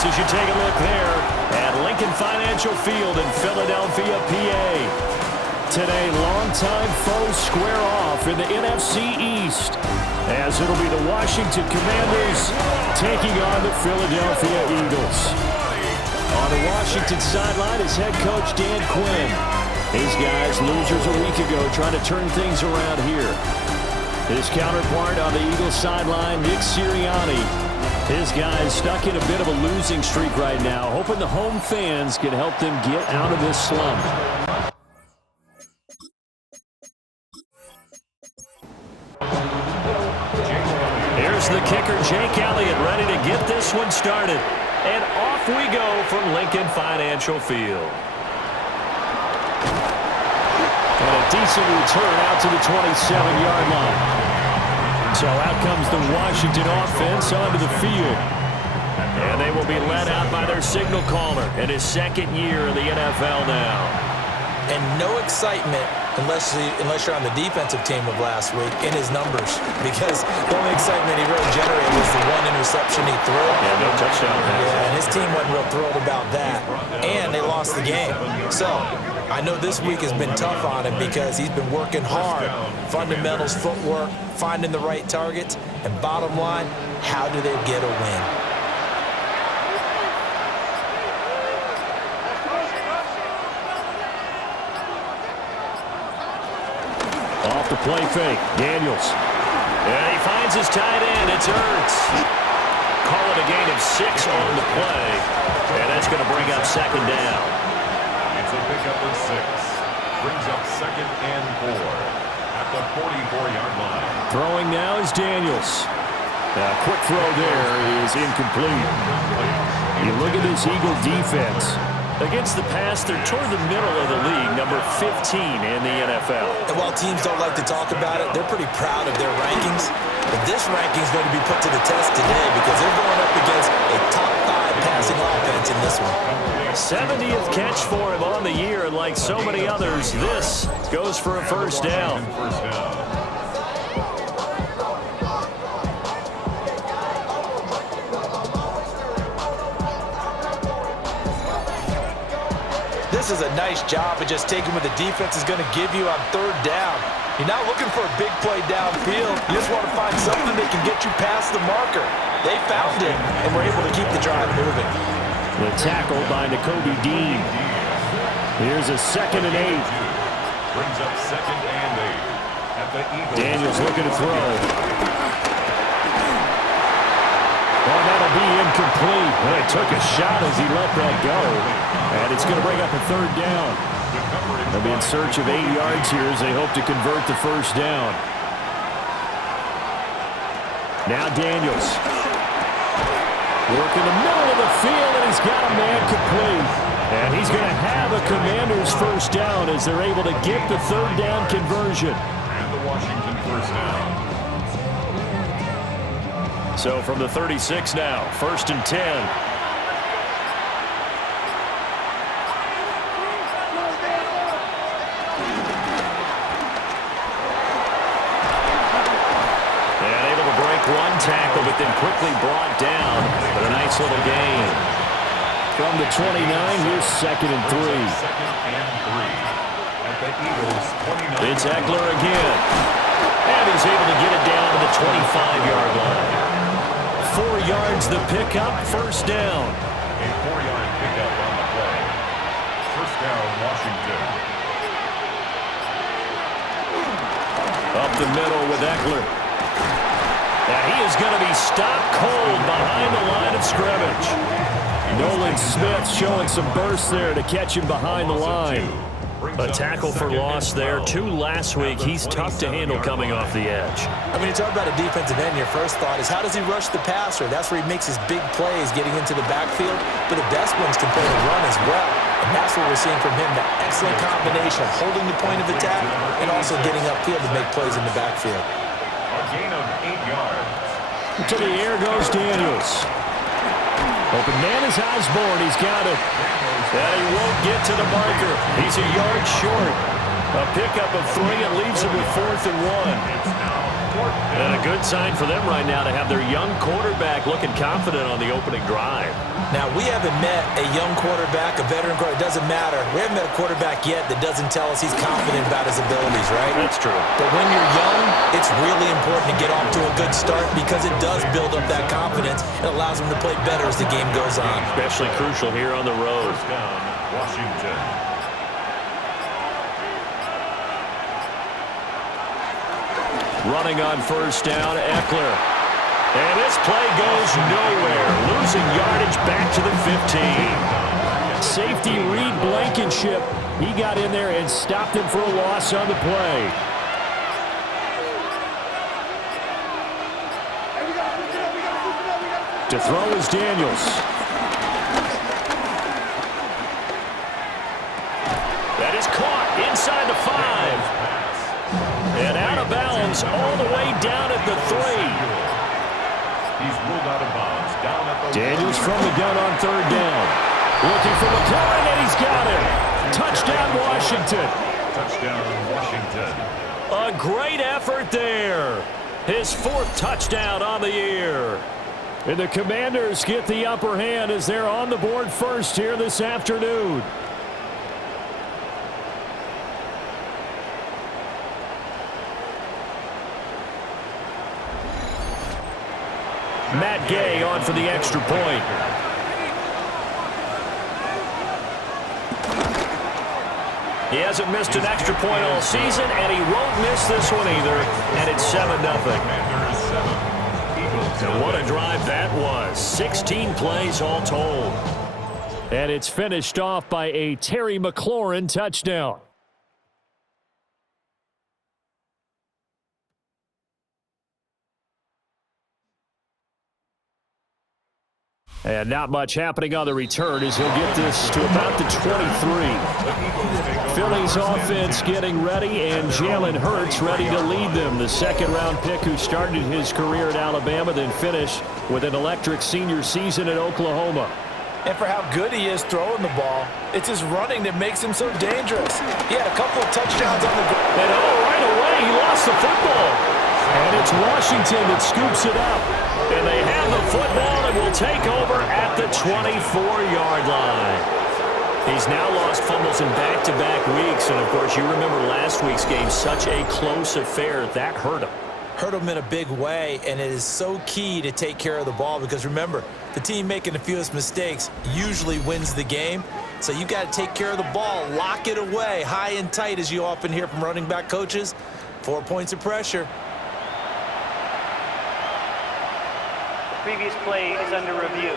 points as you take a look there at Lincoln Financial Field in Philadelphia, PA. Today, longtime foes square off in the NFC East, as it'll be the Washington Commanders taking on the Philadelphia Eagles. On the Washington sideline is head coach Dan Quinn. His guys, losers a week ago, trying to turn things around here. His counterpart on the Eagles sideline, Nick Sirianni. His guys stuck in a bit of a losing streak right now, hoping the home fans can help them get out of this slump. Here's the kicker, Jake Elliott, ready to get this one started. And off we go from Lincoln Financial Field. And a decent return out to the 27-yard line. So out comes the Washington offense onto the field. And they will be led out by their signal caller in his second year in the NFL now. And no excitement unless you're on the defensive team of last week in his numbers. Because the only excitement he really generated was the one interception he threw. Yeah, no touchdown pass. Yeah, and his team wasn't real thrilled about that. And they lost the game. So I know this week has been tough on him because he's been working hard. Fundamentals, footwork, finding the right targets. And bottom line, how do they get a win? Off the play fake, Daniels. And he finds his tight end. It's Ertz. Call it a gain of 6 on the play. And that's going to bring up second down. It's a pickup of 6. Brings up 2nd and 4 at the 44-yard line. Throwing now is Daniels. A quick throw there is incomplete. You look at this Eagle defense. Against the pass, they're toward the middle of the league, number 15 in the NFL. And while teams don't like to talk about it, they're pretty proud of their rankings. But this ranking is going to be put to the test today because they're going up against a top 5 passing offense in this one. 70th catch for him on the year, and like so many others, this goes for a first down. This is a nice job of just taking what the defense is going to give you on 3rd down. You're not looking for a big play downfield. You just want to find something that can get you past the marker. They found it, and were able to keep the drive moving. The tackle by Nakobe Dean. Here's a 2nd and 8. Brings up 2nd and 8 at the Eagles. Daniels looking to throw. Oh, that'll be incomplete. Well, he took a shot as he let that go. And it's going to bring up a 3rd down. They'll be in search of 8 yards here as they hope to convert the first down. Now Daniels. Work in the middle of the field, and he's got a man complete. And he's going to have a Commanders first down as they're able to get the 3rd down conversion. And the Washington first down. So from the 36 now, 1st and 10. One tackle, but then quickly brought down. But a nice little gain. From the 29, here's 2nd and 3. 2nd and 3 at the Eagles 29. It's Eckler again. And he's able to get it down to the 25-yard line. 4 yards the pickup, first down. A 4-yard pickup on the play. First down, Washington. Up the middle with Eckler. Now he is going to be stopped cold behind the line of scrimmage. Nolan Smith showing some burst there to catch him behind the line. A tackle for loss there. 2 last week. He's tough to handle coming off the edge. When you talk about a defensive end, your first thought is how does he rush the passer? That's where he makes his big plays getting into the backfield. But the best ones can play the run as well. And that's what we're seeing from him, that excellent combination of holding the point of attack and also getting upfield to make plays in the backfield. A gain of 8 yards. To the air goes Daniels. Open man is Osborne. He's got it. And he won't get to the marker. He's a yard short. A pickup of 3 and leaves him with 4th and 1. And a good sign for them right now to have their young quarterback looking confident on the opening drive. Now, we haven't met a young quarterback, a veteran quarterback. It doesn't matter. We haven't met a quarterback yet that doesn't tell us he's confident about his abilities, right? That's true. But when you're young, it's really important to get off to a good start because it does build up that confidence and allows them to play better as the game goes on. Especially crucial here on the road. First down, Washington. Running on first down, Eckler. And this play goes nowhere. Losing yardage back to the 15. Safety Reed Blankenship. He got in there and stopped him for a loss on the play. To throw is Daniels. That is caught inside the 5. And out of bounds all the way down at the 3. He's ruled out of bounds down at the Daniels from the gun on third down. Looking for McLaurin, and he's got him. Touchdown, Washington. Touchdown, Washington. A great effort there. His 4th touchdown on the year. And the Commanders get the upper hand as they're on the board first here this afternoon. Matt Gay on for the extra point. He hasn't missed an extra point all season, and he won't miss this one either. And it's 7-0. And what a drive that was. 16 plays all told. And it's finished off by a Terry McLaurin touchdown. And not much happening on the return as he'll get this to about the 23. Philly's offense getting ready, and Jalen Hurts ready to lead them. The second-round pick who started his career at Alabama, then finished with an electric senior season at Oklahoma. And for how good he is throwing the ball, it's his running that makes him so dangerous. He had a couple of touchdowns on the ground. And right away, he lost the football. And it's Washington that scoops it up. And they have the football and will take over at the 24-yard line. He's now lost fumbles in back-to-back weeks. And, of course, you remember last week's game, such a close affair. That hurt him. Hurt him in a big way, and it is so key to take care of the ball because, remember, the team making the fewest mistakes usually wins the game. So you got to take care of the ball, lock it away, high and tight, as you often hear from running back coaches. 4 points of pressure. Previous play is under review.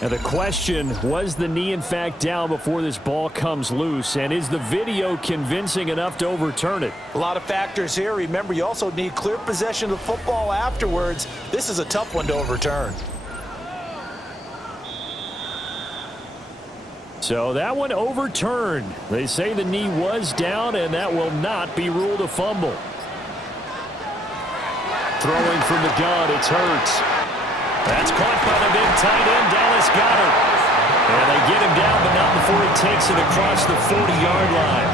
And the question, was the knee in fact down before this ball comes loose? And is the video convincing enough to overturn it? A lot of factors here. Remember, you also need clear possession of the football afterwards. This is a tough one to overturn. So that one overturned. They say the knee was down, and that will not be ruled a fumble. Throwing from the gun, it's Hurts. That's caught by the big tight end, Dallas Goedert. And they get him down, but not before he takes it across the 40-yard line.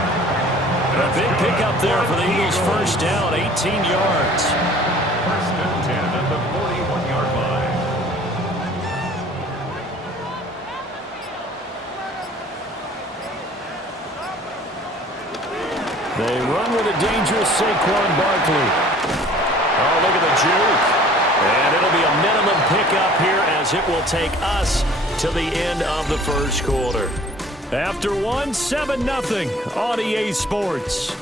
And a big pickup there for the Eagles' first down, 18 yards. First and 10 at the 41-yard line. They run with a dangerous Saquon Barkley. Oh, look at the juke. And it'll be a minimum pickup here as it will take us to the end of the first quarter. After one, 7-0 on EA Sports.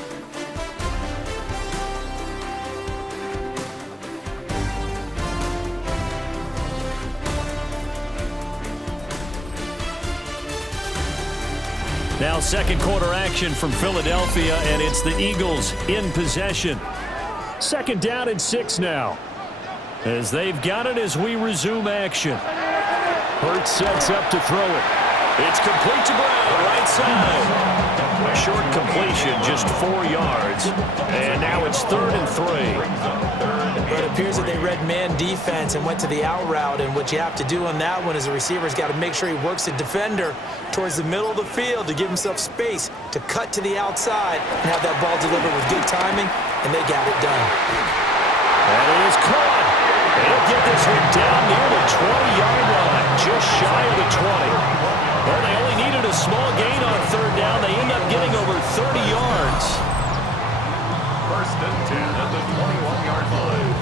Now second quarter action from Philadelphia, and it's the Eagles in possession. Second down and 6 now. As they've got it as we resume action. Hurts sets up to throw it. It's complete to Brown, right side. A short completion, just 4 yards. And now it's 3rd and 3. But it appears that they read man defense and went to the out route, and what you have to do on that one is the receiver's got to make sure he works the defender towards the middle of the field to give himself space to cut to the outside and have that ball delivered with good timing, and they got it done. That is caught. They'll get this one down near the 20-yard line, just shy of the 20. Well, they only needed a small gain on 3rd down. They end up getting over 30 yards. 1st and 10 at the 21-yard line.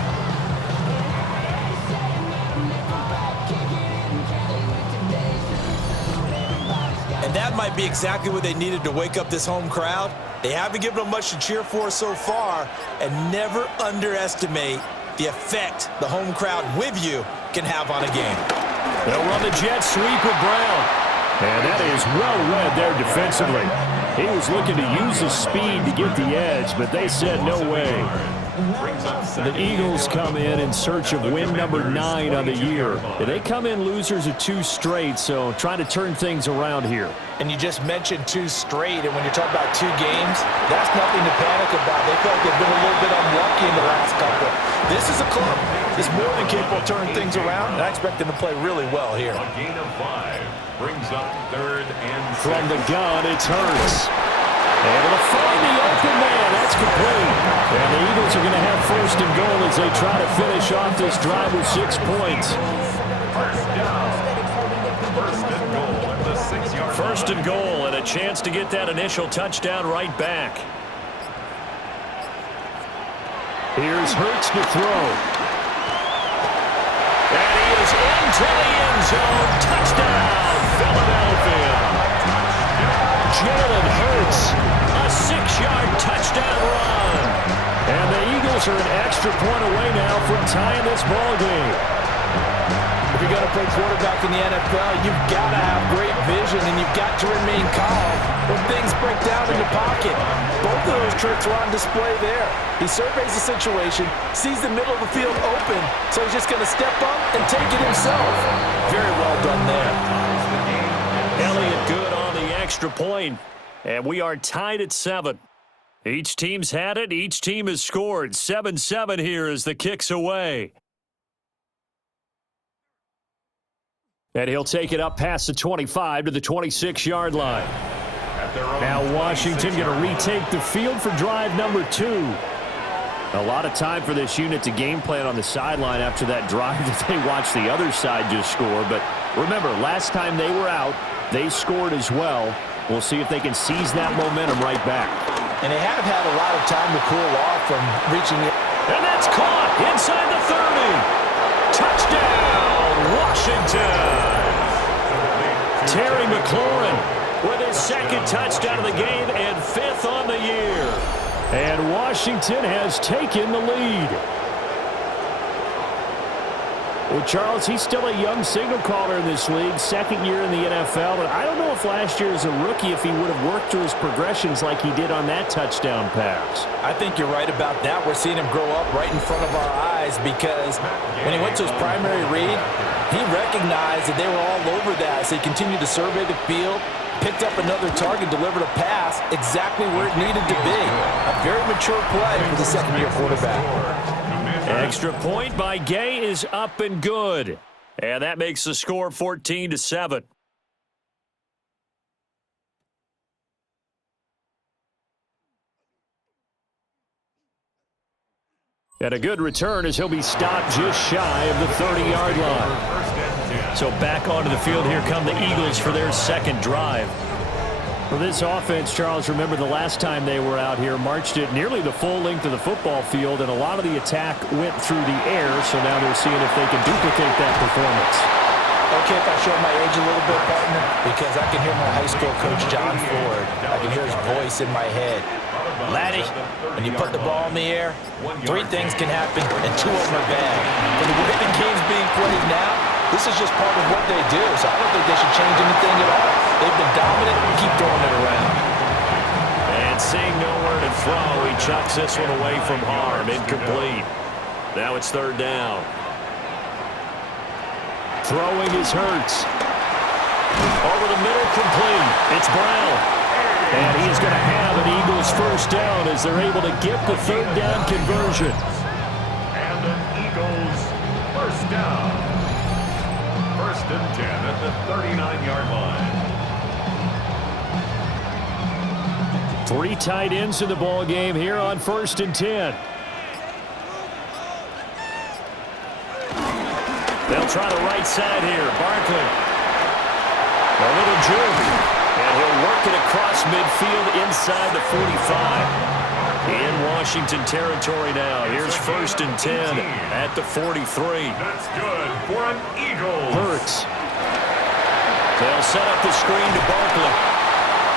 And that might be exactly what they needed to wake up this home crowd. They haven't given them much to cheer for so far, and never underestimate the effect the home crowd with you can have on a game. They'll run the jet sweep with Brown. And that is well read there defensively. He was looking to use his speed to get the edge, but they said no way. The Eagles come in search of win number 9 on the year. They come in losers of 2 straight, so trying to turn things around here. And you just mentioned 2 straight, and when you're talking about 2 games, that's nothing to panic about. They feel like they've been a little bit unlucky in the last couple. This is a club that's more than capable of turning things around, and I expect them to play really well here. A gain of 5 brings up 3rd and 6. From the gun, it's Hurts. Able to find the open man. That's complete. And the Eagles are going to have 1st and goal as they try to finish off this drive with 6 points. 1st down. 1st and goal at the 6-yard line. 1st and goal and a chance to get that initial touchdown right back. Here's Hurts to throw. And he is into the end zone. Touchdown, Philadelphia. Jalen Hurts, a 6-yard touchdown run. And the Eagles are an extra point away now from tying this ball game. If you're going to play quarterback in the NFL, you've got to have great vision, and you've got to remain calm when things break down in the pocket. Both of those tricks were on display there. He surveys the situation, sees the middle of the field open, so he's just going to step up and take it himself. Very well done there. Elliott good on the extra point, and we are tied at 7. Each team's had it. Each team has scored. 7-7 here as the kick's away. And he'll take it up past the 25 to the 26-yard line. Now Washington going to retake the field for drive number 2. A lot of time for this unit to game plan on the sideline after that drive that they watched the other side just score. But remember, last time they were out, they scored as well. We'll see if they can seize that momentum right back. And they have had a lot of time to cool off from reaching the... And that's caught inside the 30. Touchdown, Washington. Terry McLaurin with his 2nd touchdown of the game and 5th on the year. And Washington has taken the lead. Well, Charles, he's still a young signal caller in this league, 2nd year in the NFL. And I don't know if last year as a rookie, if he would have worked through his progressions like he did on that touchdown pass. I think you're right about that. We're seeing him grow up right in front of our eyes because when he went to his primary read, he recognized that they were all over that. So he continued to survey the field, picked up another target, delivered a pass exactly where it needed to be. A very mature play for the 2nd-year quarterback. Extra point by Gay is up and good. And that makes the score 14-7. And a good return as he'll be stopped just shy of the 30-yard line. So back onto the field, here come the Eagles for their 2nd drive. For this offense, Charles, remember the last time they were out here, marched it nearly the full length of the football field, and a lot of the attack went through the air, so now they're seeing if they can duplicate that performance. Okay, if I show my age a little bit, partner, because I can hear my high school coach, John Ford. I can hear his voice in my head. Laddie, when you put the ball in the air, 3 things can happen, and 2 of them are bad. But the way the game's being played now, this is just part of what they do, so I don't think they should change anything at all. They've been dominant and keep throwing it around. And seeing nowhere to throw, he chucks this one away from harm. Incomplete. Now it's 3rd down. Throwing is Hurts. Over the middle, complete. It's Brown. And he is going to have an Eagles first down as they're able to get the third down conversion. And an Eagles first down. First and 10 at the 39-yard line. 3 tight ends in the ball game here on first and 10. They'll try the right side here. Barkley. A little juke. And he'll work it across midfield inside the 45. In Washington territory now. Here's first and 10 at the 43. That's good for an Eagle. Hurts. They'll set up the screen to Barkley.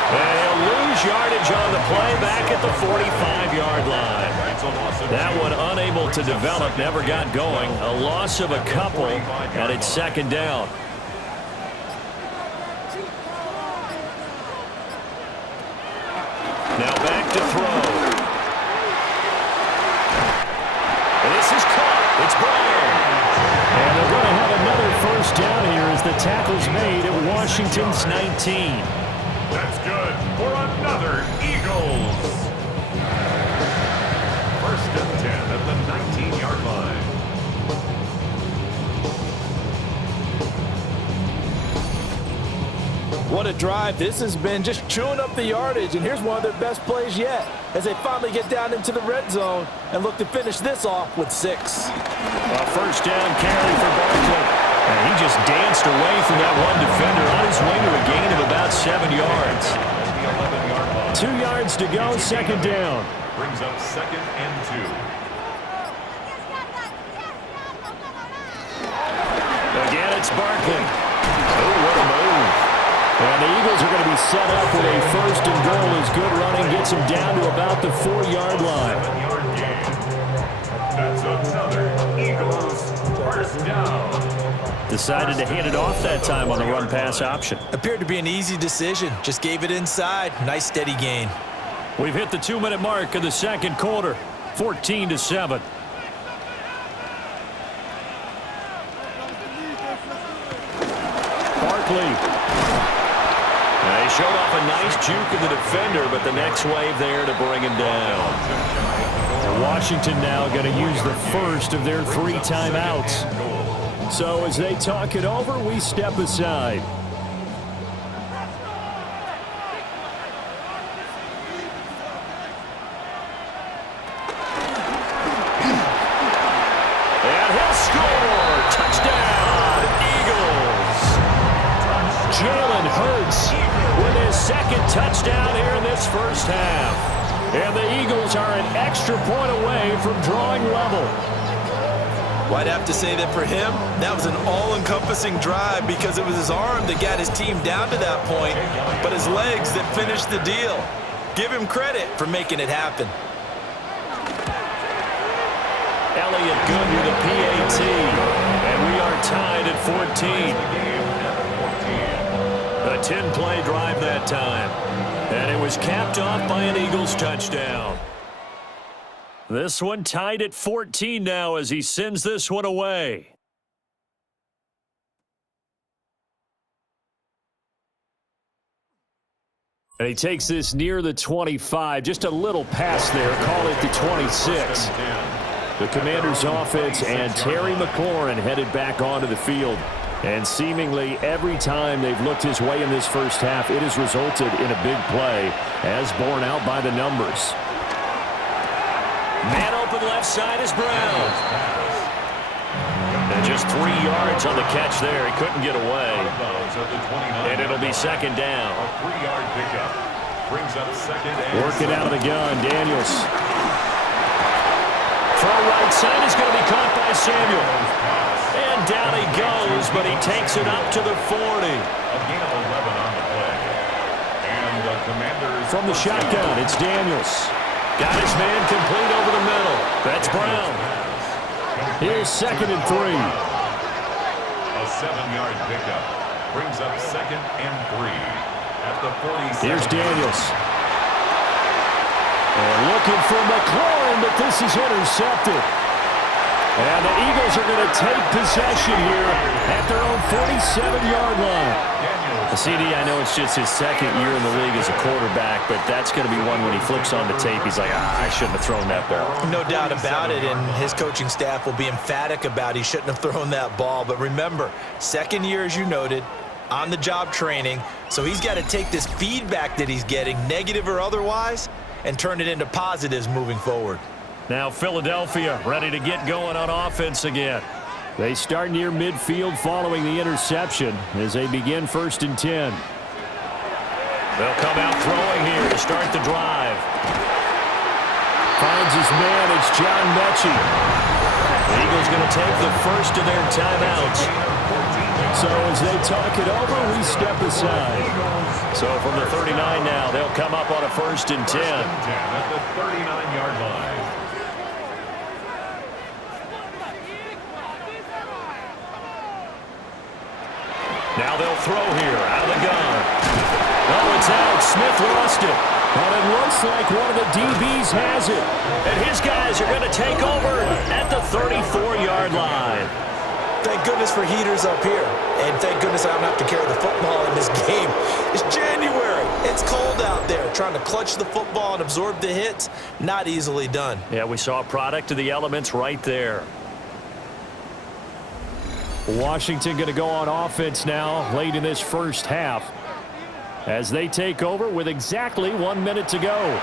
And he'll lose yardage on the play back at the 45-yard line. That one unable to develop, never got going. A loss of a couple, and it's second down. Now back to throw. This is caught. It's Brown. And they're going to have another first down here as the tackle's made at Washington's 19. That's good for another Eagles. First and 10 at the 19-yard line. What a drive this has been, just chewing up the yardage. And here's one of their best plays yet as they finally get down into the red zone and look to finish this off with 6. A first down carry for Barkley. And he just danced away from that one defender on his way to a gain of about 7 yards. 2 yards to go, second down. Brings up second and 2. Again, it's Barkley. Oh, what a move. And the Eagles are going to be set up with a first and goal as good running gets them down to about the 4-yard line. 7-yard gain. That's another Eagles first down. Decided to hand it off that time on the run-pass option. Appeared to be an easy decision. Just gave it inside. Nice steady gain. We've hit the 2-minute mark of the second quarter. 14-7. Barkley. They showed off a nice juke of the defender, but the next wave there to bring him down. And Washington now going to use the first of their 3 timeouts. So as they talk it over, we step aside. And he'll score! Touchdown, Eagles! Jalen Hurts with his second touchdown here in this first half. And the Eagles are an extra point away from drawing level. Well, I'd have to say that for him, that was an all-encompassing drive because it was his arm that got his team down to that point, but his legs that finished the deal. Give him credit for making it happen. Elliott good with a PAT, and we are tied at 14. A 10-play drive that time, and it was capped off by an Eagles touchdown. This one tied at 14 now as he sends this one away. And he takes this near the 25. Just a little pass there. Call it the 26. The Commanders' offense and Terry McLaurin headed back onto the field. And seemingly every time they've looked his way in this first half, it has resulted in a big play, as borne out by the numbers. Man open left side is Brown. And just 3 yards on the catch there. He couldn't get away. And it'll be second down. A 3-yard pickup. Brings up second and working out of the gun, Daniels. Throw right side is going to be caught by Samuel. And down he goes, but he takes it up to the 40. A gain of 11 on the play. And the Commanders from the shotgun, it's Daniels. Got his man complete over the middle. That's Brown. Here's second and 3. A 7-yard pickup. Brings up second and 3 at the 47. Here's Daniels. And looking for McLaurin, but this is intercepted. And the Eagles are going to take possession here at their own 47-yard line. CD, I know it's just his second year in the league as a quarterback, but that's going to be one when he flips on the tape, he's like, I shouldn't have thrown that ball. No doubt about it, and his coaching staff will be emphatic about he shouldn't have thrown that ball. But remember, second year, as you noted, on-the-job training, so he's got to take this feedback that he's getting, negative or otherwise, and turn it into positives moving forward. Now Philadelphia ready to get going on offense again. They start near midfield following the interception as they begin 1st and 10. They'll come out throwing here to start the drive. Finds his man. It's John Mechie. The Eagles going to take the first of their timeouts. So as they talk it over, we step aside. So from the 39 now, they'll come up on a 1st and 10. At the 39-yard line. Now they'll throw here out of the gun. Oh, it's out. Smith lost it. And it looks like one of the DBs has it. And his guys are going to take over at the 34-yard line. Thank goodness for heaters up here. And thank goodness I don't have to carry the football in this game. It's January. It's cold out there. Trying to clutch the football and absorb the hits, not easily done. Yeah, we saw a product of the elements right there. Washington going to go on offense now late in this first half as they take over with exactly 1 minute to go.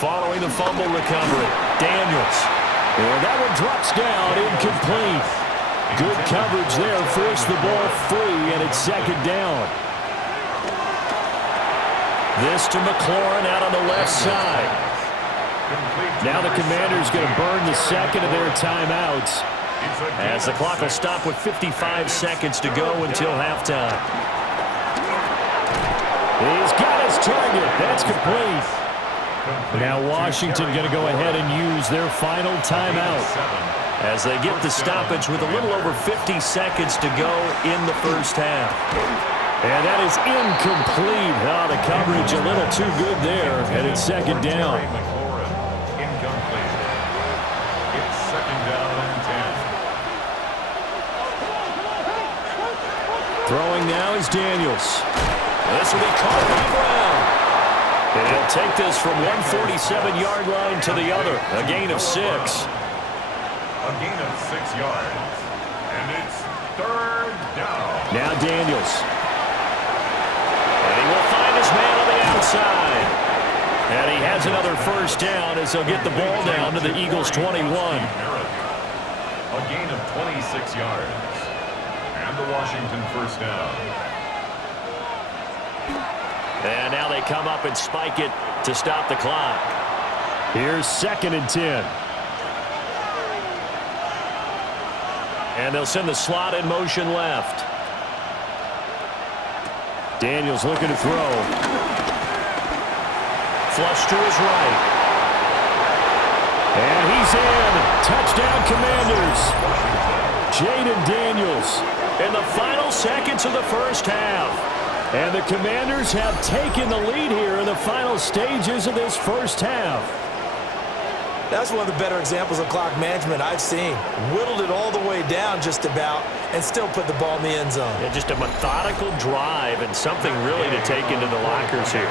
Following the fumble recovery, Daniels. And that one drops down, incomplete. Good coverage there, forced the ball free, and it's 2nd down. This to McLaurin out on the left side. Now the Commanders going to burn the second of their timeouts as the clock will stop with 55 seconds to go until halftime. He's got his target. That's complete. Now Washington going to go ahead and use their final timeout as they get the stoppage with a little over 50 seconds to go in the first half. And that is incomplete. Oh, the coverage a little too good there, and it's 2nd down. Incomplete. It's 2nd down and 10. Throwing now is Daniels. This will be caught by Brown. And he'll take this from 147-yard line to the other. A gain of 6. A gain of 6 yards. And it's 3rd down. Now Daniels. And he will find his man on the outside. And he has another 1st down as they'll get the ball down to the Eagles' 21. A gain of 26 yards. And the Washington 1st down. And now they come up and spike it to stop the clock. Here's 2nd and 10. And they'll send the slot in motion left. Daniels looking to throw. Flush to his right. And he's in. Touchdown Commanders. Jaden Daniels. In the final seconds of the first half. And the Commanders have taken the lead here in the final stages of this first half. That's one of the better examples of clock management I've seen. Whittled it all the way down just about and still put the ball in the end zone. Yeah, just a methodical drive and something really to take into the lockers here.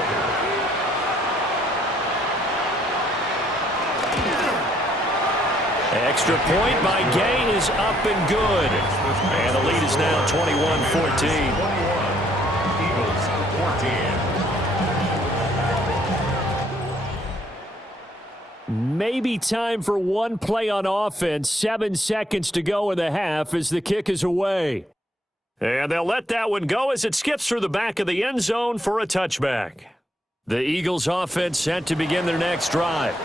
Extra point by Gay is up and good. And the lead is now 21-14. Eagles 14. Maybe time for one play on offense. 7 seconds to go in the half as the kick is away. And they'll let that one go as it skips through the back of the end zone for a touchback. The Eagles offense set to begin their next drive.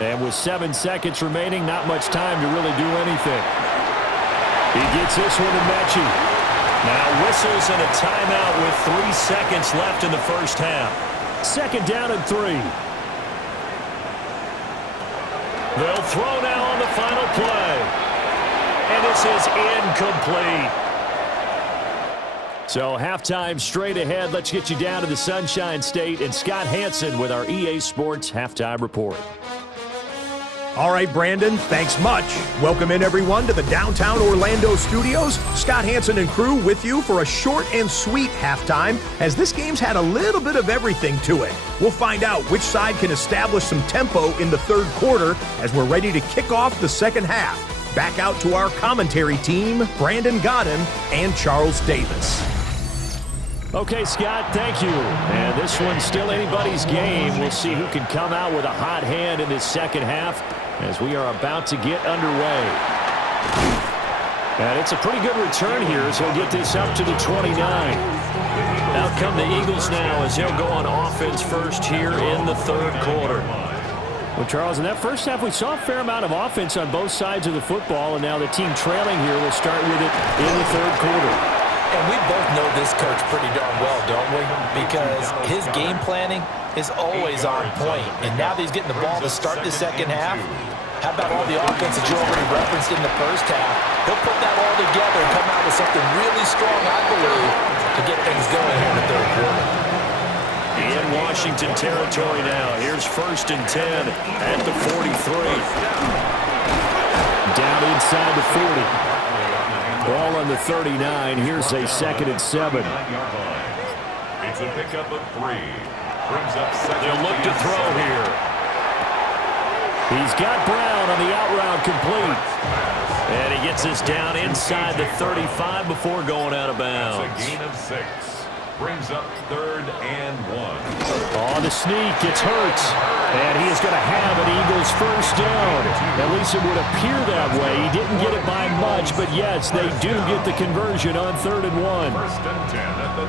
And with 7 seconds remaining, not much time to really do anything. He gets this one to Mechie. Now whistles and a timeout with 3 seconds left in the first half. 2nd down and 3. They'll throw now on the final play. And this is incomplete. So halftime straight ahead. Let's get you down to the Sunshine State and Scott Hansen with our EA Sports Halftime Report. All right, Brandon, thanks much. Welcome in, everyone, to the downtown Orlando studios. Scott Hansen and crew with you for a short and sweet halftime, as this game's had a little bit of everything to it. We'll find out which side can establish some tempo in the third quarter as we're ready to kick off the second half. Back out to our commentary team, Brandon Godden and Charles Davis. Okay, Scott, thank you. And this one's still anybody's game. We'll see who can come out with a hot hand in this second half as we are about to get underway. And it's a pretty good return here, so he'll get this up to the 29. Out come the Eagles now as they'll go on offense first here in the third quarter. Well, Charles, in that first half, we saw a fair amount of offense on both sides of the football, and now the team trailing here will start with it in the third quarter. And we both know this coach pretty darn well, don't we? Because his game planning is always on point. And now that he's getting the ball to start the second half, how about all the offense that you already referenced in the first half? He'll put that all together and come out with something really strong, I believe, to get things going here in the third quarter. In Washington territory now. Here's 1st and 10 at the 43. Down inside the 40. Ball on the 39. Here's a 2nd and 7. It's a pickup of 3. Brings up second. They'll look to throw here. He's got Brown on the out route complete. And he gets this down inside the 35 before going out of bounds. It's a gain of 6. Brings up 3rd and 1. On the sneak, it's Hurts. And he is going to have an Eagles first down. At least it would appear that way. He didn't get it by much, but yes, they do get the conversion on 3rd and 1. 1st and 10 at the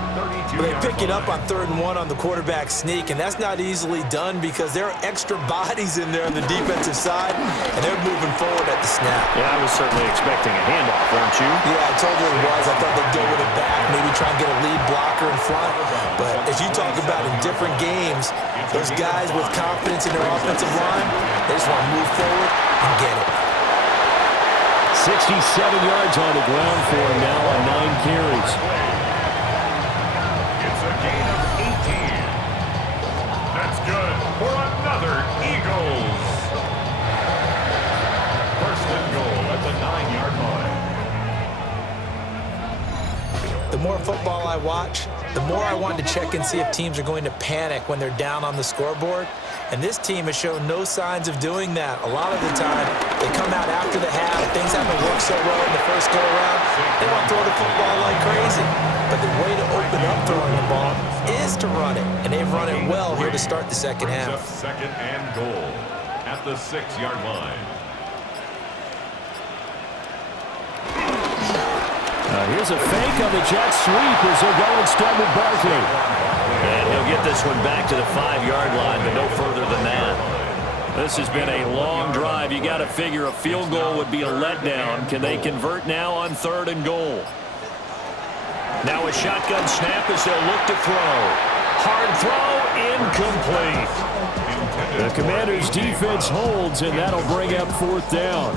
32. They pick it up on 3rd and 1 on the quarterback sneak, and that's not easily done because there are extra bodies in there on the defensive side, and they're moving forward at the snap. Yeah, I was certainly expecting a handoff, weren't you? Yeah, I told you it was. I thought they'd go with it back, maybe try and get a lead blocker in front. But as you talk about in different games, those guys with confidence in their offensive line, they just want to move forward and get it. 67 yards on the ground for him now on 9 carries. It's a gain of 18. That's good for another Eagles. 1st and goal at the 9-yard line. The more football I watch, the more I want to check and see if teams are going to panic when they're down on the scoreboard. And this team has shown no signs of doing that. A lot of the time, they come out after the half. Things haven't worked so well in the first go-around. They want to throw the football like crazy. But the way to open up throwing the ball is to run it. And they've run it well here to start the second half. 2nd and goal at the 6-yard line. Here's a fake on the jet sweep as they'll go instead with Barkley. And he'll get this one back to the 5-yard line, but no further than that. This has been a long drive. You got to figure a field goal would be a letdown. Can they convert now on 3rd and goal? Now a shotgun snap as they'll look to throw. Hard throw, incomplete. The Commanders' defense holds, and that'll bring up 4th down.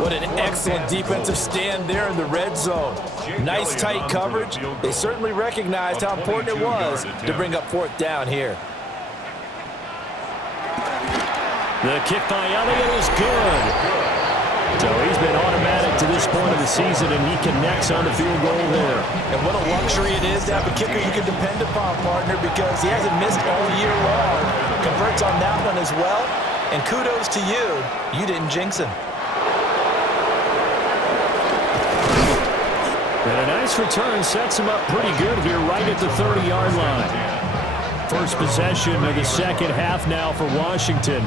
What an excellent defensive stand there in the red zone. Nice tight coverage. They certainly recognized how important it was to bring up 4th down here. The kick by Elliott is good. So he's been automatic to this point of the season, and he connects on the field goal there. And what a luxury it is to have a kicker you can depend upon, partner, because he hasn't missed all year long. Converts on that one as well. And kudos to you. You didn't jinx him. And a nice return sets him up pretty good here right at the 30-yard line. First possession of the second half now for Washington.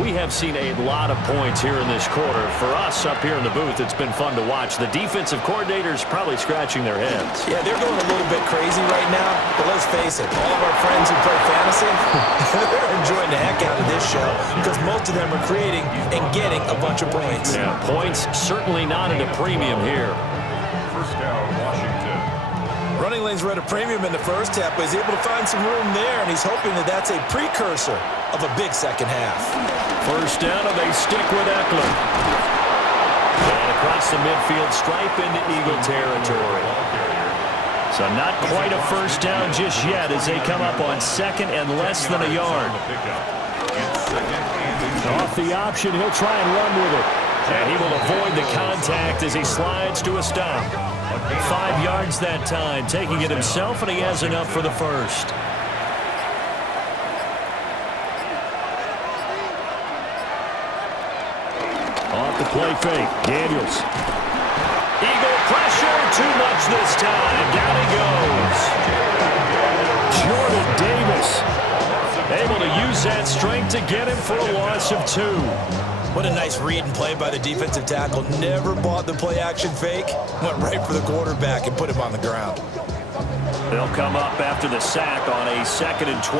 We have seen a lot of points here in this quarter. For us up here in the booth, it's been fun to watch. The defensive coordinators probably scratching their heads. Yeah, they're going a little bit crazy right now, but let's face it, all of our friends who play fantasy, they're enjoying the heck out of this show because most of them are creating and getting a bunch of points. Yeah, points certainly not at a premium here. 1st down, Washington. Running lanes were at a premium in the first half, but he's able to find some room there, and he's hoping that that's a precursor of a big second half. First down, and they stick with Eckler. And across the midfield stripe into Eagle territory. So not quite a first down just yet as they come up on second and less than a yard. Off the option, he'll try and run with it. And he will avoid the contact as he slides to a stop. 5 yards that time, taking it himself, and he has enough for the first. Off the play fake, Daniels. Eagle pressure, too much this time. Down he goes. Jordan Davis able to use that strength to get him for a loss of 2. What a nice read and play by the defensive tackle. Never bought the play-action fake. Went right for the quarterback and put him on the ground. They'll come up after the sack on a 2nd and 12.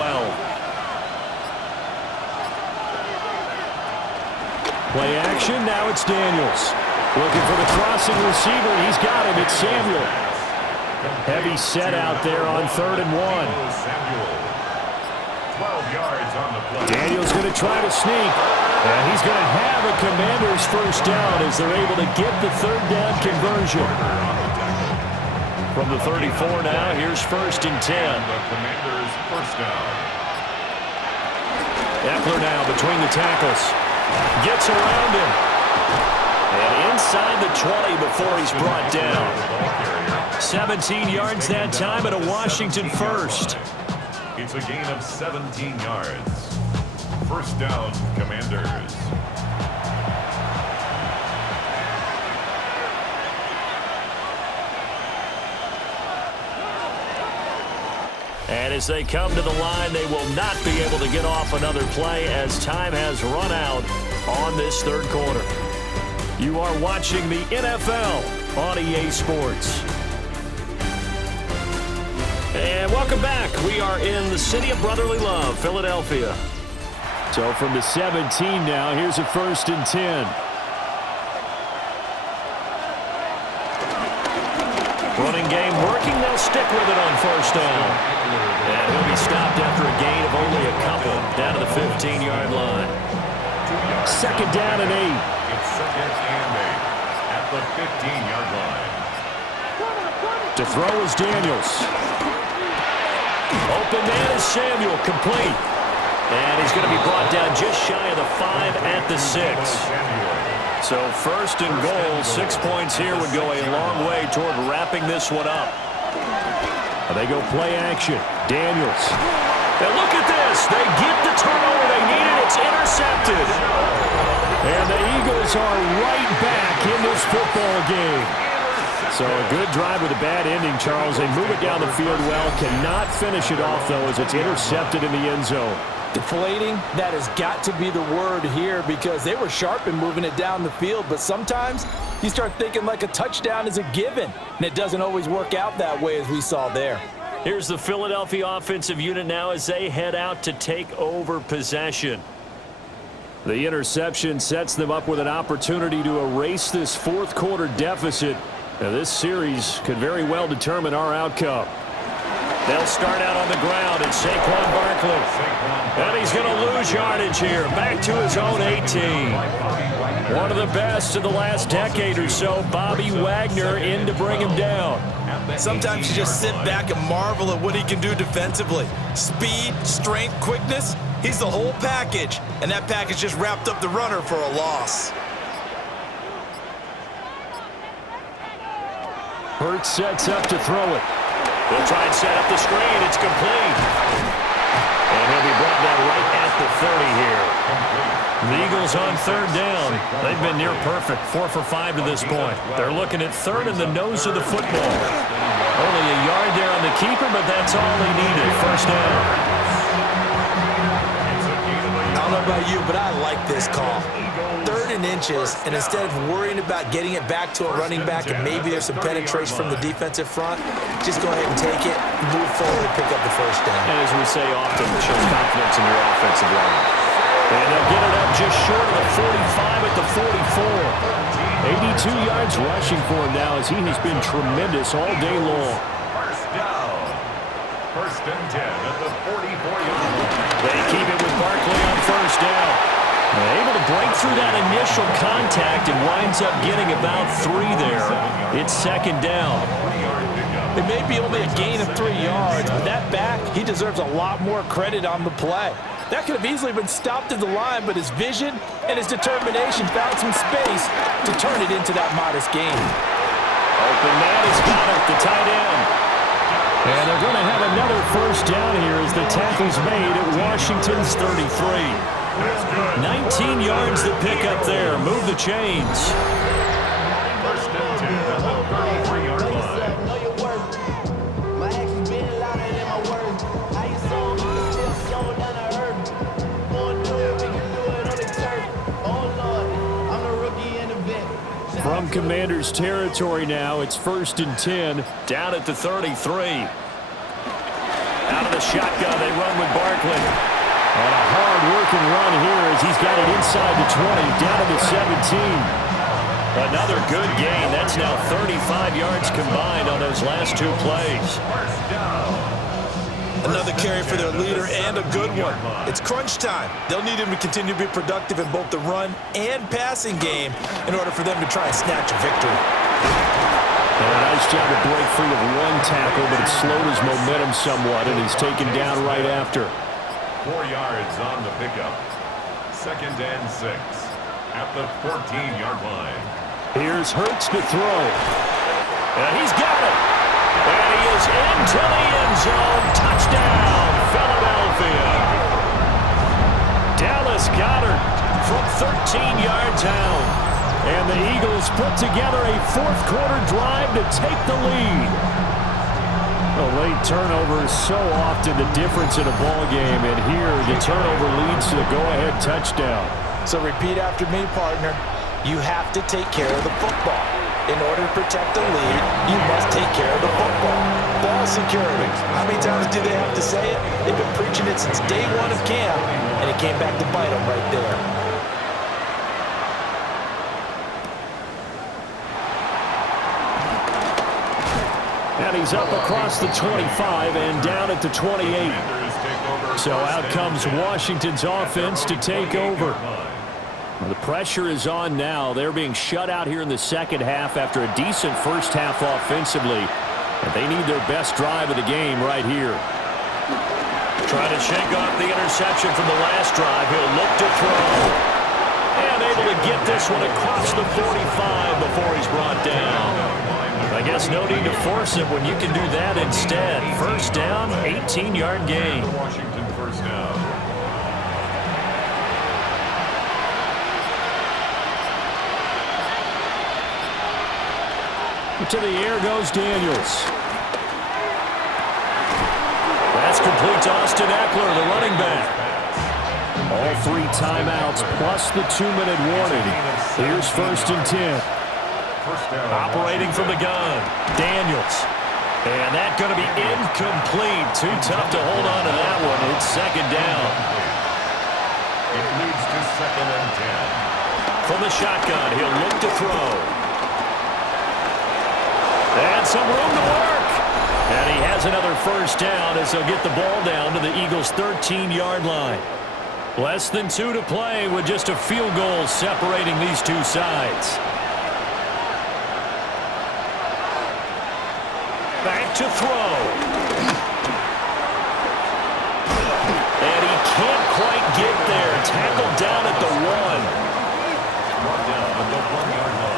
Play action, now it's Daniels. Looking for the crossing receiver, he's got him, it's Samuel. Heavy set out there on 3rd and 1. 12 yards on the play. Daniels going to try to sneak, and he's going to have a Commander's first down as they're able to get the 3rd down conversion. From the 34 now, here's 1st and 10. The Commander's first down. Eckler now between the tackles. Gets around him. And inside the 20 before he's brought down. 17 yards that time and a Washington first. It's a gain of 17 yards. First down, Commanders. And as they come to the line, they will not be able to get off another play as time has run out on this 3rd quarter. You are watching the NFL on EA Sports. And welcome back. We are in the city of brotherly love, Philadelphia. So from the 17 now, here's a 1st and 10. Running game working. They'll stick with it on 1st down. And he'll be stopped after a gain of only a couple down to the 15-yard line. 2nd down and 8. It's 2nd and 8 at the 15-yard line. To throw is Daniels. Open man is Samuel, complete. And he's going to be brought down just shy of the 5 at the 6. So 1st and goal, 6 points here would go a long way toward wrapping this one up. They go play action. Daniels. And look at this. They get the turnover they needed. It's intercepted. And the Eagles are right back in this football game. So a good drive with a bad ending, Charles. They move it down the field well. Cannot finish it off, though, as it's intercepted in the end zone. Deflating, that has got to be the word here because they were sharp in moving it down the field, but sometimes you start thinking like a touchdown is a given, and it doesn't always work out that way as we saw there. Here's the Philadelphia offensive unit now as they head out to take over possession. The interception sets them up with an opportunity to erase this 4th quarter deficit. Now, this series could very well determine our outcome. They'll start out on the ground, and Saquon Barkley. And he's going to lose yardage here, back to his own 18. One of the best of the last decade or so, Bobby Wagner in to bring him down. Sometimes you just sit back and marvel at what he can do defensively. Speed, strength, quickness, he's the whole package. And that package just wrapped up the runner for a loss. Hurts sets up to throw it. They'll try and set up the screen. It's complete. And he'll be brought down right at the 30 here. The Eagles on 3rd down. They've been near perfect, 4 for 5 to this point. They're looking at 3rd in the nose of the football. Only a yard there on the keeper, but that's all they needed. 1st down. I don't know about you, but I like this call. 3rd and inches, and instead of worrying about getting it back to a running back and maybe there's some penetration from the defensive front, just go ahead and take it, move forward, and pick up the 1st down. And as we say often, it shows confidence in your offensive line. And they'll get it up just short of the 45 at the 44. 82 yards rushing for him now as he has been tremendous all day long. First down. 1st and 10 at the 44-yard line. They keep it with Barkley on 1st down. They're able to break through that initial contact and winds up getting about 3 there. It's 2nd down. It may be only a gain of 3 yards, but that back, he deserves a lot more credit on the play. That could have easily been stopped at the line, but his vision and his determination found some space to turn it into that modest gain. Open man is Goddard, the tight end. And they're going to have another first down here as the tackle's made at Washington's 33. 19 yards to pick up there. Move the chains. First and 10 at the 33-yard line. From Commander's territory now, it's first and 10, down at the 33. Out of the shotgun, they run with Barkley. And a hard-working run here as he's got it inside the 20, down to the 17. Another good gain. That's now 35 yards combined on those last 2 plays. First down. Another carry for their leader and a good one. It's crunch time. They'll need him to continue to be productive in both the run and passing game in order for them to try and snatch a victory. And a nice job to break free of 1 tackle, but it slowed his momentum somewhat, and he's taken down right after. 4 yards on the pickup. Second and 6 at the 14-yard line. Here's Hurts to throw. And he's got it. And he is into the end zone. Touchdown, Philadelphia. Dallas Goedert from 13 yards out. And the Eagles put together a fourth-quarter drive to take the lead. A late turnover is so often the difference in a ball game, and here the turnover leads to the go-ahead touchdown. So repeat after me, partner. You have to take care of the football. In order to protect the lead, you must take care of the football. Ball security. How many times do they have to say it? They've been preaching it since day 1 of camp, and it came back to bite them right there. And he's up across the 25 and down at the 28. So out comes Washington's offense to take over. The pressure is on now. They're being shut out here in the second half after a decent first half offensively. And they need their best drive of the game right here. Trying to shake off the interception from the last drive. He'll look to throw. And able to get this one across the 45 before he's brought down. I guess no need to force it when you can do that instead. First down, 18-yard gain. Washington first down. To the air goes Daniels. That's complete to Austin Eckler, the running back. All 3 timeouts plus the 2-minute warning. Here's first and 10. Operating from the gun, Daniels. And that's going to be incomplete. Too tough to hold on to that one. It's second down. It leads to second and 10. From the shotgun, he'll look to throw. And some room to work. And he has another first down as he'll get the ball down to the Eagles' 13-yard line. Less than 2 to play with just a field goal separating these two sides. Back to throw. And he can't quite get there. Tackled down at the 1. Brought down at the 1-yard line.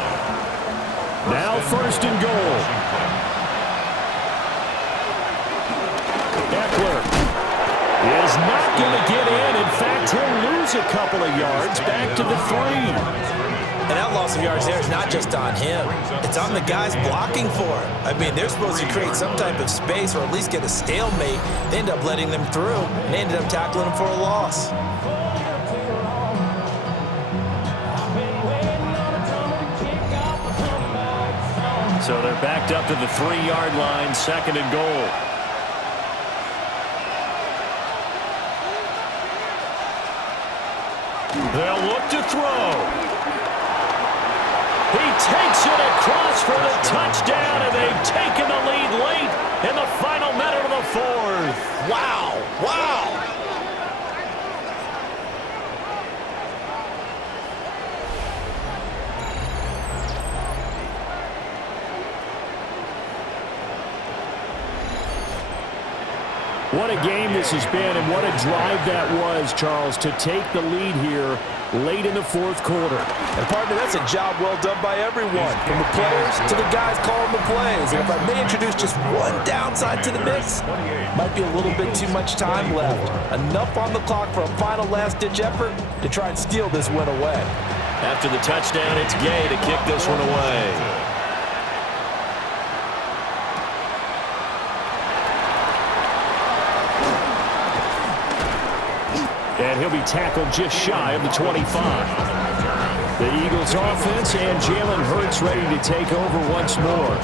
Now first and goal. Eckler is not going to get in. In fact, he'll lose a couple of yards back to the 3. And that loss of yards there is not just on him. It's on the guys blocking for him. I mean, they're supposed to create some type of space or at least get a stalemate. They end up letting them through, and they ended up tackling him for a loss. So they're backed up to the 3-yard line, second and goal. They'll look to throw. He takes it across for the touchdown, and they've taken the lead late in the final minute of the 4th. Wow! Wow! What a game this has been, and what a drive that was, Charles, to take the lead here late in the fourth quarter. And, partner, that's a job well done by everyone, from the players to the guys calling the plays. And if I may introduce just one downside to the mix, might be a little bit too much time left. Enough on the clock for a final last-ditch effort to try and steal this win away. After the touchdown, it's Gay to kick this one away. And he'll be tackled just shy of the 25. The Eagles offense and Jalen Hurts ready to take over once more.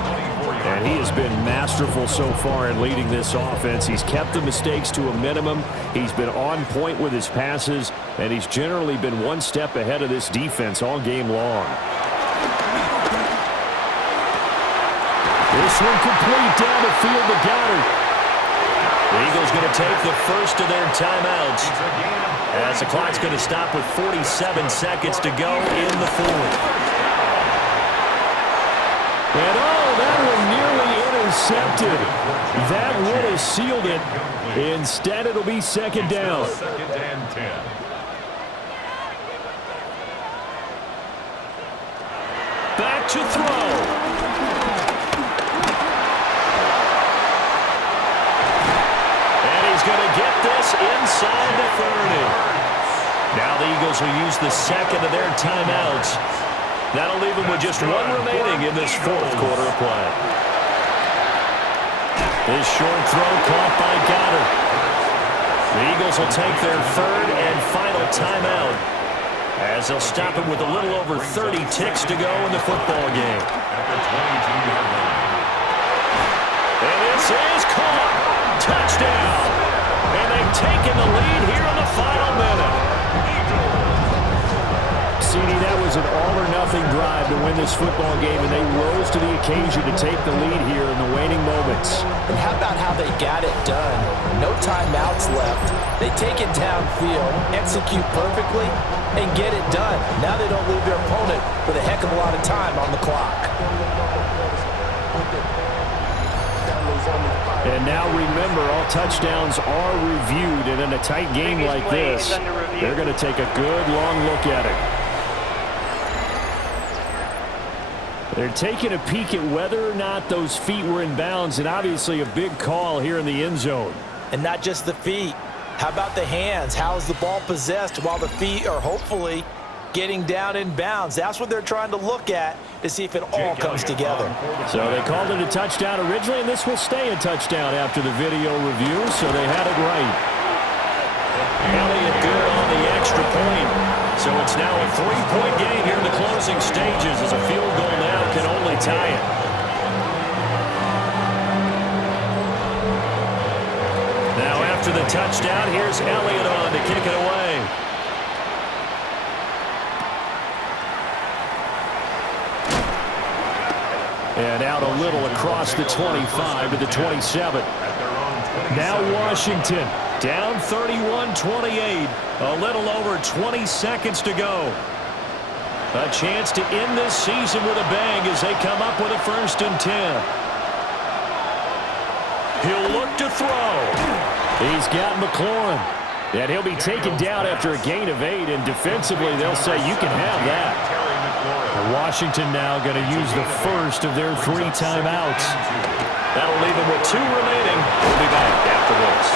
And he has been masterful so far in leading this offense. He's kept the mistakes to a minimum. He's been on point with his passes, and he's generally been one step ahead of this defense all game long. This one complete down the field to Goddard. The Eagles going to take the first of their timeouts as the clock's going to stop with 47 seconds to go in the fourth. And that one nearly intercepted. That would have sealed it. Instead, it'll be second down. Second and 10. Back to throw. Going to get this inside the 30. Now the Eagles will use the second of their timeouts. That'll leave them with just one remaining in this fourth quarter of play. This short throw caught by Goddard. The Eagles will take their third and final timeout as they'll stop it with a little over 30 ticks to go in the football game. And this is caught. Touchdown. And they've taken the lead here in the final minute. CD, that was an all-or-nothing drive to win this football game, and they rose to the occasion to take the lead here in the waning moments. And how about how they got it done? No timeouts left. They take it downfield, execute perfectly, and get it done. Now they don't leave their opponent with a heck of a lot of time on the clock. And now remember, all touchdowns are reviewed, and in a tight game like this, they're going to take a good long look at it. They're taking a peek at whether or not those feet were in bounds, and obviously a big call here in the end zone. And not just the feet. How about the hands? How is the ball possessed while the feet are hopefully getting down in bounds? That's what they're trying to look at to see if it all comes together. So they called it a touchdown originally, and this will stay a touchdown after the video review, so they had it right. Elliott good on the extra point. So it's now a 3-point game here in the closing stages as a field goal now can only tie it. Now after the touchdown, here's Elliott on to kick it away. And out a little across the 25 to the 27. Now Washington down 31-28. A little over 20 seconds to go. A chance to end this season with a bang as they come up with a 1st and 10. He'll look to throw. He's got McLaurin. And he'll be taken down after a gain of 8. And defensively, they'll say you can have that. Washington now going to use the first of their 3 timeouts. That'll leave them with 2 remaining. We'll be back after this.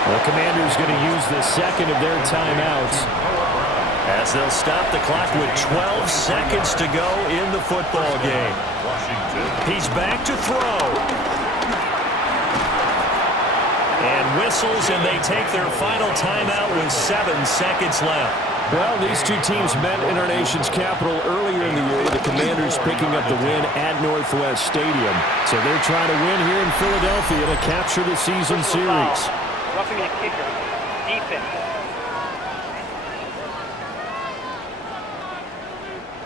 The Commanders going to use the second of their timeouts as they'll stop the clock with 12 seconds to go in the football game. He's back to throw. And whistles, and they take their final timeout with 7 seconds left. Well, these two teams met in our nation's capital earlier in the year with the Commanders picking up the win at Northwest Stadium. So they're trying to win here in Philadelphia to capture the season series. Roughing the kicker. Defense.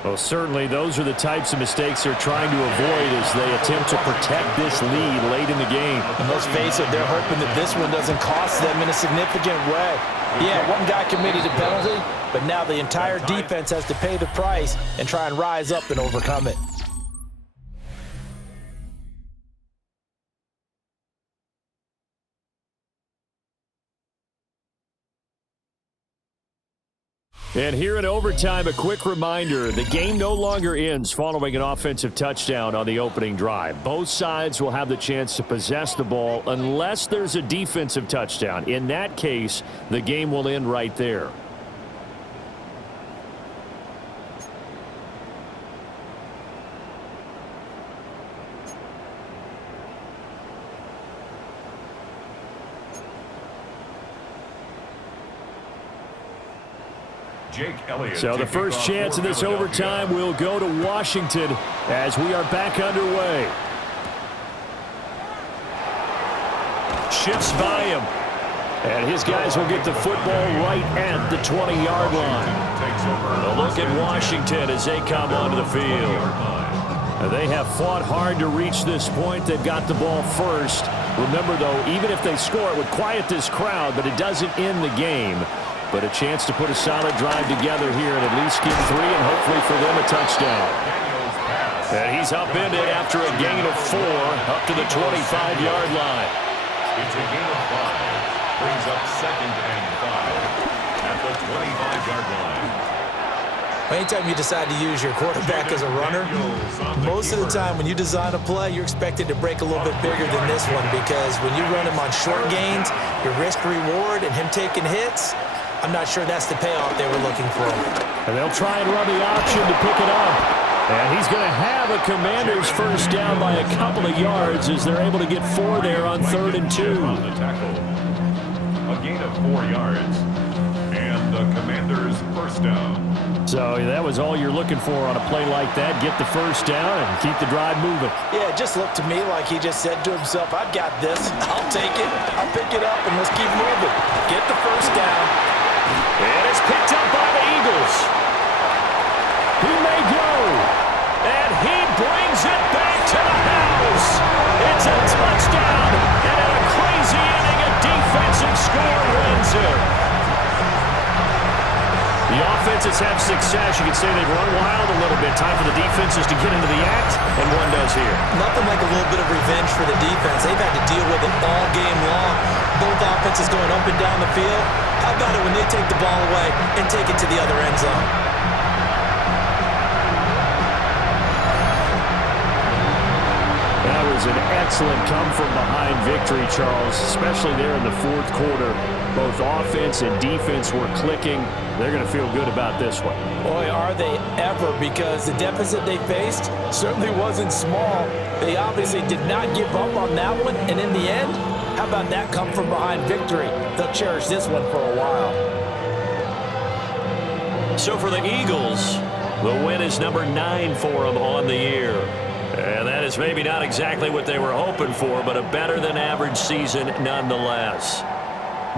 Well, certainly those are the types of mistakes they're trying to avoid as they attempt to protect this lead late in the game. And let's face it, they're hoping that this one doesn't cost them in a significant way. Yeah, one guy committed a penalty, but now the entire defense has to pay the price and try and rise up and overcome it. And here in overtime, a quick reminder, the game no longer ends following an offensive touchdown on the opening drive. Both sides will have the chance to possess the ball unless there's a defensive touchdown. In that case, the game will end right there. Jake Elliott. So the first chance of this overtime will go to Washington as we are back underway. Shifts by him. And his guys will get the football right at the 20-yard line. A look at Washington as they come onto the field. They have fought hard to reach this point. They've got the ball first. Remember, though, even if they score, it would quiet this crowd, but it doesn't end the game. But a chance to put a solid drive together here and at least get 3 and hopefully for them a touchdown. And he's upended after a gain of 4 up to the 25-yard line. It's a gain of 5. Brings up 2nd and 5 at the 25-yard line. Anytime you decide to use your quarterback as a runner, most of the time when you design a play, you're expected to break a little bit bigger than this one because when you run him on short gains, your risk-reward and him taking hits, I'm not sure that's the payoff they were looking for. And they'll try and run the option to pick it up. And he's going to have a Commanders first down by a couple of yards as they're able to get 4 there on 3rd and 2. A gain of 4 yards. And the Commanders first down. So that was all you're looking for on a play like that. Get the first down and keep the drive moving. Yeah, it just looked to me like he just said to himself, I've got this. I'll take it. I'll pick it up, and let's keep moving. Get the first down. And it's picked up by the Eagles. He may go. And he brings it back to the house. It's a touchdown. And in a crazy inning, a defensive score wins it. The offenses have success. You can say they've run wild a little bit. Time for the defenses to get into the act, and one does here. Nothing like a little bit of revenge for the defense. They've had to deal with it all game long. Both offenses going up and down the field. How about it when they take the ball away and take it to the other end zone? That was an excellent come-from-behind victory, Charles, especially there in the 4th quarter. Both offense and defense were clicking. They're going to feel good about this one. Boy, are they ever, because the deficit they faced certainly wasn't small. They obviously did not give up on that one, and in the end, how about that come-from-behind victory? They'll cherish this one for a while. So for the Eagles, the win is number 9 for them on the year. And that is maybe not exactly what they were hoping for, but a better-than-average season nonetheless.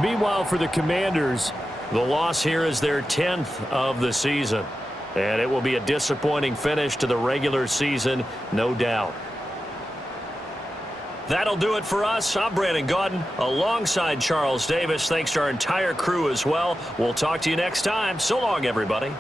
Meanwhile, for the Commanders, the loss here is their 10th of the season. And it will be a disappointing finish to the regular season, no doubt. That'll do it for us. I'm Brandon Gaudin alongside Charles Davis. Thanks to our entire crew as well. We'll talk to you next time. So long, everybody.